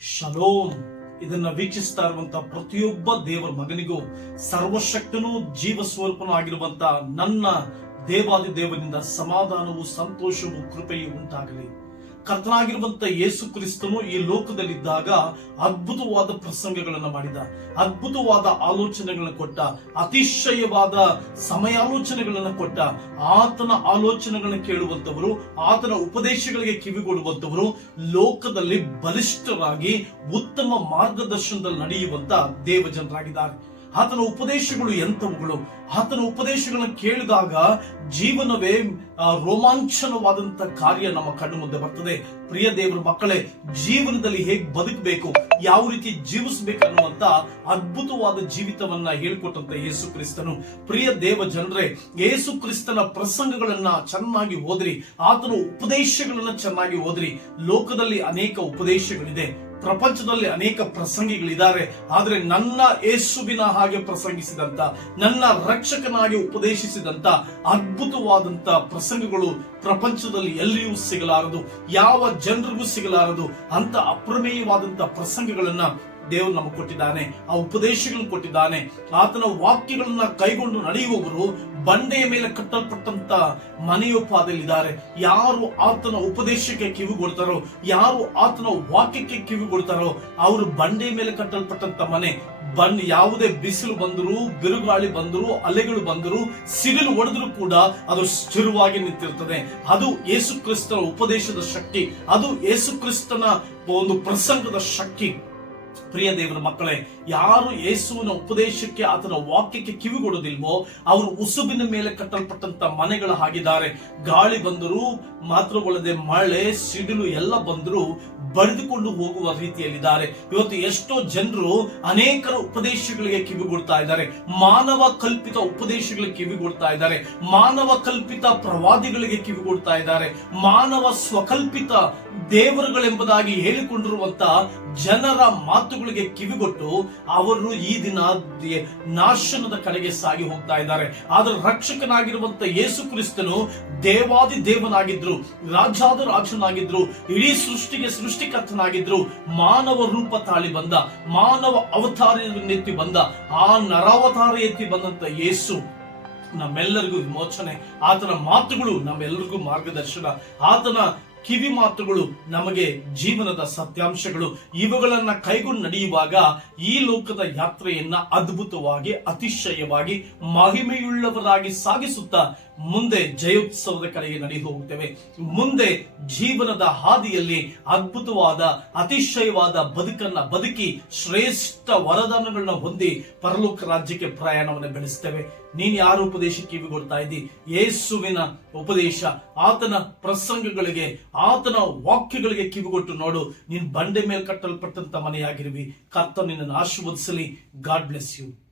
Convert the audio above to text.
Shalom ಇದನ್ನ ವೀಕ್ಷಿಸ್ತಾ ಇರುವಂತ ಪ್ರತಿಯೊಬ್ಬ ದೇವರ ಮಗನಿಗೂ ಸರ್ವಶಕ್ತನೂ ಜೀವ ಸ್ವರೂಪನೂ ಆಗಿರುವಂತ ನನ್ನ ದೇವಾದಿ ದೇವರಿಂದ ಸಮಾಧಾನವು ಸಂತೋಷವು ಕೃಪೆಯು ಉಂಟಾಗಲಿ. ಕರ್ತನಾಗಿರುವಂತ ಯೇಸು ಕ್ರಿಸ್ತನು ಈ ಲೋಕದಲ್ಲಿದ್ದಾಗ ಅದ್ಭುತವಾದ ಪ್ರಸಂಗಗಳನ್ನು ಮಾಡಿದ, ಅದ್ಭುತವಾದ ಆಲೋಚನೆಗಳನ್ನು ಕೊಟ್ಟ, ಅತಿಶಯವಾದ ಸಮಯಾಲೋಚನೆಗಳನ್ನು ಕೊಟ್ಟ, ಆತನ ಆಲೋಚನೆಗಳನ್ನು ಕೇಳುವಂತವರು, ಆತನ ಉಪದೇಶಗಳಿಗೆ ಕಿವಿಗೊಡುವಂತವರು, ಲೋಕದಲ್ಲಿ ಬಲಿಷ್ಠರಾಗಿ ಉತ್ತಮ ಮಾರ್ಗದರ್ಶನದಲ್ಲಿ ನಡೆಯುವಂತ ದೇವಜನರಾಗಿದ್ದಾರೆ. ಆತನ ಉಪದೇಶಗಳು ಎಂಥವುಗಳು? ಆತನ ಉಪದೇಶಗಳನ್ನು ಕೇಳಿದಾಗ ಜೀವನವೇ ರೋಮಾಂಚನವಾದಂತ ಕಾರ್ಯ ನಮ್ಮ ಕಣ್ಣು ಮುಂದೆ ಬರ್ತದೆ. ಪ್ರಿಯ ದೇವರ ಮಕ್ಕಳೇ, ಜೀವನದಲ್ಲಿ ಹೇಗೆ ಬದುಕಬೇಕು, ಯಾವ ರೀತಿ ಜೀವಿಸಬೇಕು ಅನ್ನುವಂತ ಅದ್ಭುತವಾದ ಜೀವಿತವನ್ನ ಹೇಳಿಕೊಟ್ಟಂತ ಯೇಸು ಕ್ರಿಸ್ತನು. ಪ್ರಿಯ ದೇವ ಜನರೇ, ಯೇಸು ಕ್ರಿಸ್ತನ ಪ್ರಸಂಗಗಳನ್ನ ಚೆನ್ನಾಗಿ ಓದ್ರಿ. ಆತನ ಉಪದೇಶಗಳನ್ನ ಚೆನ್ನಾಗಿ ಓದ್ರಿ. ಲೋಕದಲ್ಲಿ ಅನೇಕ ಉಪದೇಶಗಳಿದೆ. ಪ್ರಪಂಚದಲ್ಲಿ ಅನೇಕ ಪ್ರಸಂಗಿಗಳಿದ್ದಾರೆ. ಆದರೆ ನನ್ನ ಯೇಸುವಿನ ಹಾಗೆ ಪ್ರಸಂಗಿಸಿದಂತ, ನನ್ನ ರಕ್ಷಕನಾಗಿ ಉಪದೇಶಿಸಿದಂತ ಅದ್ಭುತವಾದಂತ ಪ್ರಸಂಗಗಳು ಪ್ರಪಂಚದಲ್ಲಿ ಎಲ್ಲಿಯೂ ಸಿಗಲಾರದು, ಯಾವ ಜನರಿಗೂ ಸಿಗಲಾರದು, ಅಂತ ಅಪ್ರಮೇಯವಾದಂತ ಪ್ರಸಂಗಗಳನ್ನ ದೇವರು ನಮಗೆ ಕೊಟ್ಟಿದ್ದಾನೆ, ಆ ಉಪದೇಶಗಳನ್ನು ಕೊಟ್ಟಿದ್ದಾನೆ, ಆತನ ವಾಕ್ಯಗಳನ್ನ ಕೈಗೊಂಡು ನಡೆಯುವವರು ಬಂಡೆಯ ಮೇಲೆ ಕಟ್ಟಲ್ಪಟ್ಟಂತ ಮನೆಯೋಪಾದಲ್ಲಿದ್ದಾರೆ. ಯಾರು ಆತನ ಉಪದೇಶಕ್ಕೆ ಕಿವಿಗೊಡ್ತಾರೋ ಯಾರು ಆತನ ವಾಕ್ಯಕ್ಕೆ ಕಿವಿಗೊಡ್ತಾರೋ ಅವರು ಬಂಡೆಯ ಮೇಲೆ ಕಟ್ಟಲ್ಪಟ್ಟಂತ ಮನೆ. ಬನ್ ಯಾವುದೇ ಬಿಸಿಲು ಬಂದರೂ, ಬಿರುಗಾಳಿ ಬಂದರೂ, ಅಲೆಗಳು ಬಂದರೂ, ಸಿಡಿಲು ಹೊಡೆದರೂ ಕೂಡ ಅದು ಸ್ಥಿರವಾಗಿ ನಿಂತಿರ್ತದೆ. ಅದು ಯೇಸು ಕ್ರಿಸ್ತನ ಉಪದೇಶದ ಶಕ್ತಿ. ಅದು ಯೇಸು ಕ್ರಿಸ್ತನ ಒಂದು ಪ್ರಸಂಗದ ಶಕ್ತಿ. ಪ್ರಿಯ ದೇವರ ಮಕ್ಕಳೇ, ಯಾರು ಯೇಸುವಿನ ಉಪದೇಶಕ್ಕೆ ಆತನ ವಾಕ್ಯಕ್ಕೆ ಕಿವಿಗೊಡೋದಿಲ್ವೋ ಅವರು ಉಸುಬಿನ ಮೇಲೆ ಕಟ್ಟಲ್ಪಟ್ಟಂತ ಮನೆಗಳ ಹಾಗಿದ್ದಾರೆ. ಗಾಳಿ ಬಂದರೂ ಮಾತ್ರವಲ್ಲದೆ ಮಳೆ, ಸಿಡಿಲು ಎಲ್ಲ ಬಂದರೂ ಬರೆದುಕೊಂಡು ಹೋಗುವ ರೀತಿಯಲ್ಲಿದ್ದಾರೆ. ಇವತ್ತು ಎಷ್ಟೋ ಜನರು ಅನೇಕರ ಉಪದೇಶಗಳಿಗೆ ಕಿವಿಗೊಡ್ತಾ ಇದ್ದಾರೆ. ಮಾನವ ಕಲ್ಪಿತ ಉಪದೇಶಗಳಿಗೆ ಕಿವಿಗೊಡ್ತಾ ಇದ್ದಾರೆ. ಮಾನವ ಕಲ್ಪಿತ ಪ್ರವಾದಿಗಳಿಗೆ ಕಿವಿಗೊಡ್ತಾ ಇದ್ದಾರೆ. ಮಾನವ ಸ್ವಕಲ್ಪಿತ ದೇವರುಗಳೆಂಬುದಾಗಿ ಹೇಳಿಕೊಂಡಿರುವಂತ ಜನರ ಮಾತುಗಳಿಗೆ ಕಿವಿಗೊಟ್ಟು ಅವರು ಈ ದಿನ ನಾಶನದ ಕಡೆಗೆ ಸಾಗಿ ಹೋಗ್ತಾ ಇದ್ದಾರೆ. ಆದ್ರೆ ರಕ್ಷಕನಾಗಿರುವಂತ ಯೇಸು ಕ್ರಿಸ್ತನು ದೇವಾದಿ ದೇವನಾಗಿದ್ರು ರಾಜಾದ ರಾಜನಾಗಿದ್ರು, ಇಡೀ ಸೃಷ್ಟಿಗೆ ಸೃಷ್ಟಿಕರ್ತನಾಗಿದ್ರು, ಮಾನವ ರೂಪ ತಾಳಿ ಬಂದ, ಮಾನವ ಅವತಾರನೆತ್ತಿ ಬಂದ, ಆ ನರಾವತಾರ ಎತ್ತಿ ಬಂದಂತ ಯೇಸು ನಮ್ಮೆಲ್ಲರಿಗೂ ವಿಮೋಚನೆ. ಆತನ ಮಾತುಗಳು ನಮ್ಮೆಲ್ಲರಿಗೂ ಮಾರ್ಗದರ್ಶನ. ಆತನ ಕಿವಿ ಮಾತುಗಳು ನಮಗೆ ಜೀವನದ ಸತ್ಯಾಂಶಗಳು. ಇವುಗಳನ್ನ ಕೈಗೊಂಡು ನಡೆಯುವಾಗ ಈ ಲೋಕದ ಯಾತ್ರೆಯನ್ನ ಅದ್ಭುತವಾಗಿ, ಅತಿಶಯವಾಗಿ, ಮಹಿಮೆಯುಳ್ಳವರಾಗಿ ಸಾಗಿಸುತ್ತಾ ಮುಂದೆ ಜಯೋತ್ಸವದ ಕಡೆಗೆ ನಡೆದು ಹೋಗುತ್ತೇವೆ. ಮುಂದೆ ಜೀವನದ ಹಾದಿಯಲ್ಲಿ ಅದ್ಭುತವಾದ, ಅತಿಶಯವಾದ ಬದುಕನ್ನ ಬದುಕಿ ಶ್ರೇಷ್ಠ ವರದಾನಗಳನ್ನ ಹೊಂದಿ ಪರಲೋಕ ರಾಜ್ಯಕ್ಕೆ ಪ್ರಯಾಣವನ್ನು ಬೆಳೆಸ್ತೇವೆ. ನೀನ್ ಯಾರು ಉಪದೇಶಕ್ಕೆ ಕಿವಿಗೊಡ್ತಾ ಇದ್ದಿ? ಯೇಸುವಿನ ಉಪದೇಶ. ಆತನ ಪ್ರಸಂಗಗಳಿಗೆ, ಆತನ ವಾಕ್ಯಗಳಿಗೆ ಕಿವಿಗೊಟ್ಟು ನೋಡು. ನೀನ್ ಬಂಡೆ ಮೇಲೆ ಕಟ್ಟಲ್ಪಟ್ಟಂತ ಮನೆಯಾಗಿರುವಿ. ಕರ್ತ ನಿನ್ನನ್ನು ಆಶೀರ್ವದಿಸಲಿ. God bless you.